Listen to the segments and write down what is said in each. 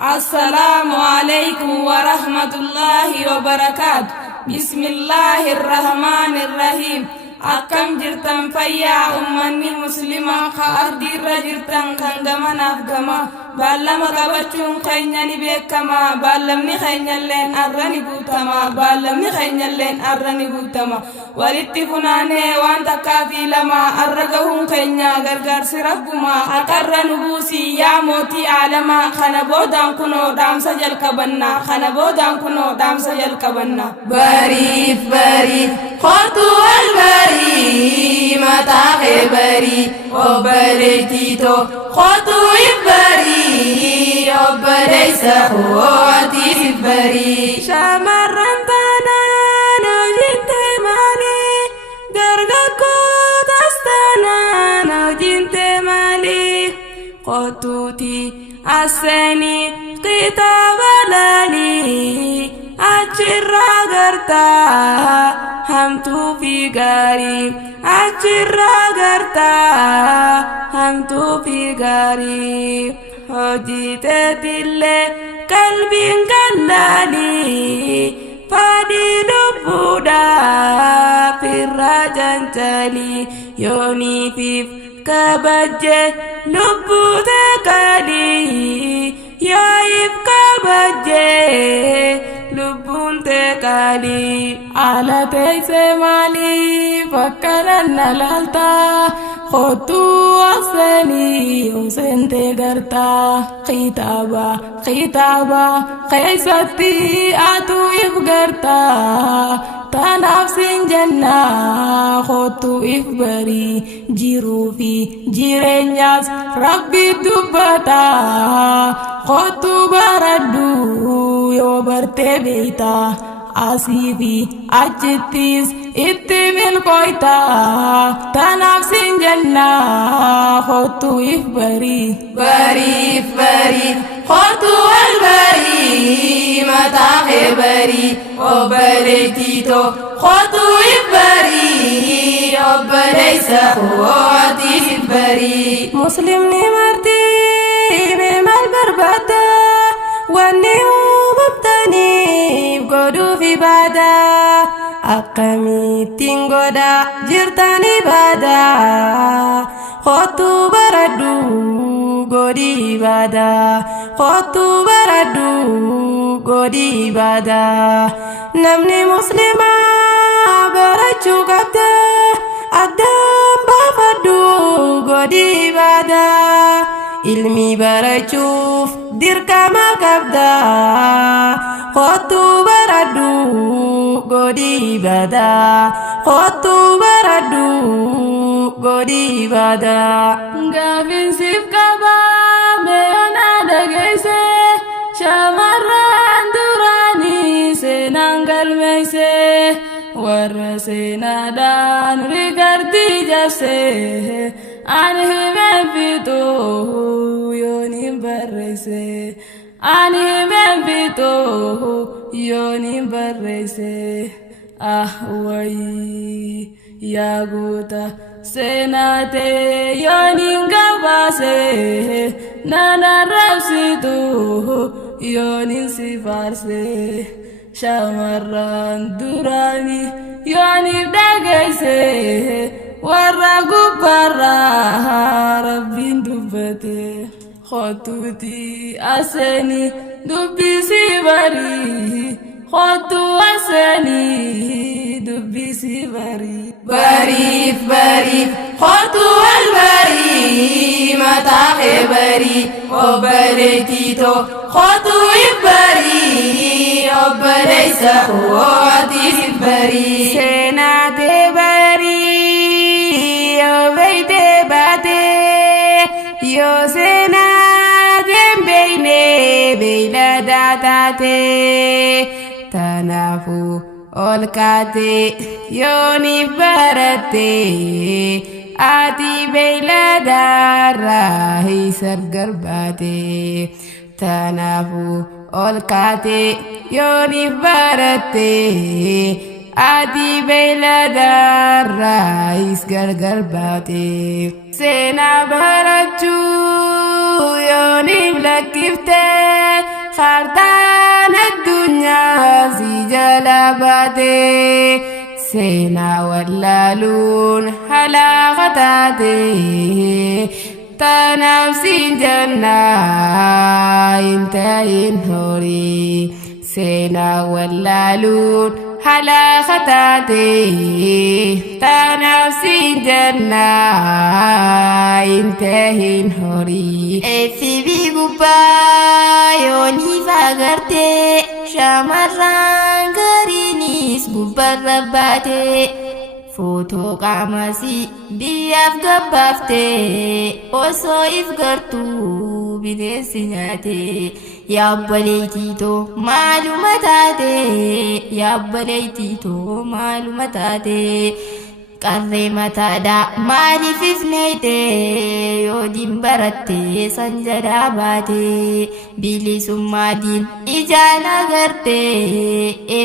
السلام عليكم ورحمة الله وبركاته. بسم الله الرحمن الرحيم. أكم جرتم فيا أمني مسلمة خاردير جرتم خندمان أفغما بالما قبچون خينياني بيكما بالمني خينيالين أراني بوتما بالمني خينيالين أراني بوتما ولتفناني وانت كافي لما أرقهم خينيا غرغر سربما أقر نبوسي يا موتي عالما خنبودان كنو دام سجل كبنا خنبودان كنو دام سجل كبنا بريف بريف خطو البري متى خبري وبريتيتو خطو البري وبريس خواتي البري شمرن تانا نجنت مالي درقكو تستانا نجنت مالي قطوتي السني كتاب لالي أجرى غرتا همتو في غاري أجرى غرتا همتو في غاري هجيت دل قلبي قلالي فادي لبودا في الرجان تالي يوني في كبجة لبودا كالي يايب كبجة لبون تكالي على تيسي مالي فكرنا لالتا خطو أصلي وسنت غرتا خطابا خطابا خيستي أتو إفغرتا تنافس جنة خطو إفبري جيرو في جيرنياس ربي دبتا خطو بردو يو برتبيتا أسيبي أجتيس إتمل كويتا تنافس جنة خطو إفبري بري بري خطو البري متى خبري وبريتيتو خطو إفبري وبريس خواتي البري مسلم نمرتي بمال برباتا ونيو مبتني بقدو في بادا أقامي تنغودا جرتاني بادا خطو بردو غودي بادا خطو بردو غودي بادا نمني مسلمة برجو قبدا أدام بافدو غودي بادا ilmi barachuuf dirqama qabda khottu baradu godi bada khottu baradu godi bada gafin sif qaba meena dageese shamarran durani seenaan galmeeyse warra seenaadhaan rigardi jabse ani himen fito yonin barreesse ani himen fito yonin barreesse wayi yaa goota seenaate yonin gabaase nana rabsitu yonin si faarse shamarran durani yonif dhageeyse warra gubbarra rabbiin dubbate khottuuti aseni dubbisi bari khottu aseni dubbisi bari bariif bariif khottu albari mata khebari obbaletiito khottu ibbari obbaleysa huwati bari seenaate bari yo sena dembeine beila datate tanafu olkate yoni barate ati beila darra hisar garbate tanafu olkate yoni barate ati beila darra hisar garbate sena barachu yoni blakifte fardaan addunyaa si jala baate seenaa wallaaluun halaaqa taate tanaaf siin jannaa hin ta'in horii seenaa wallaaluun halaaqa taate tanaaf siin jannaa hin ta'in horii. FB gubbaa yooniif agartee shamarran gariinis gubbarra baate footoo qaamasii biyyaaf gabbaaftee osoo if gartuu bineensi nyaate yaabaleeytiitoo maaluma taate yaabaleeytiitoo maaluma taate qarree mataadhaa maaliif ifneeyte yoo dimbaratte sanjadaa baate bilisummaadhiin ijaan agarte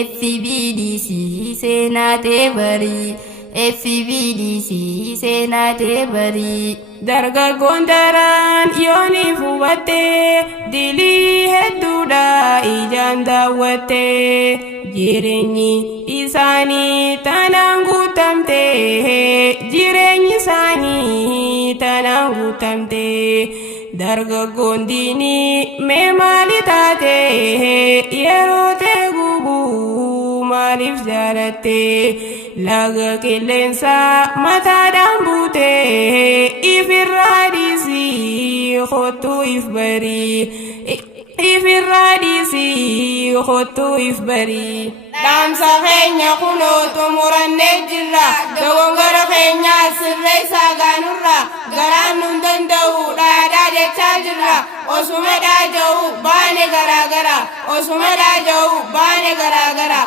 FBDC seenaatee barii FBDC seenaatee barii. Dargaggoon daraan yooniif hubatte dilii hedduudha ijaan daawwatte jireenyi isaanii tanaan guutamte jireenyi isaanii tanaan guutamte dargaggoon diinii mee maali taate yeroo ta'e gubuu maaliif jaalatte laga qilleensaa mataadhaan buute ifirraa dhiisii kottuu if barii ifirraa dhiisii kottuu if barii. Dhaamsa keenya kunoo xumurannee jirra dogongora keenya sirreessaa gaanurra garaan nun danda'u dhaadhaa jechaa jirra osuma dhaaja'u baane garaagara osuma dhaaja'u baane garaagara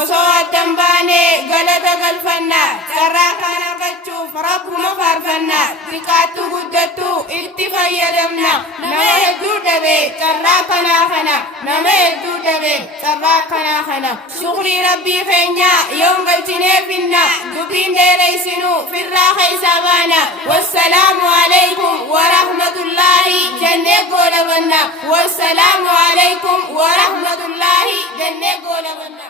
osoo addan baane galata galfanna carraa kan argachuuf rabbuma faarfanna xiqqaattu guddattu itti fayyadamna nama hedduu dhabe carraa kanaa kana nama hedduu dhabe carraa kanaa kana shukrii rabbii keenya yoon galchineefinna dubbiin dheereysinu firraa keeysaa baana wassalaamu alaykum warahmatullaahi jennee goodabanna wassalaamu alaykum warahmatullaahi jennee goodabanna.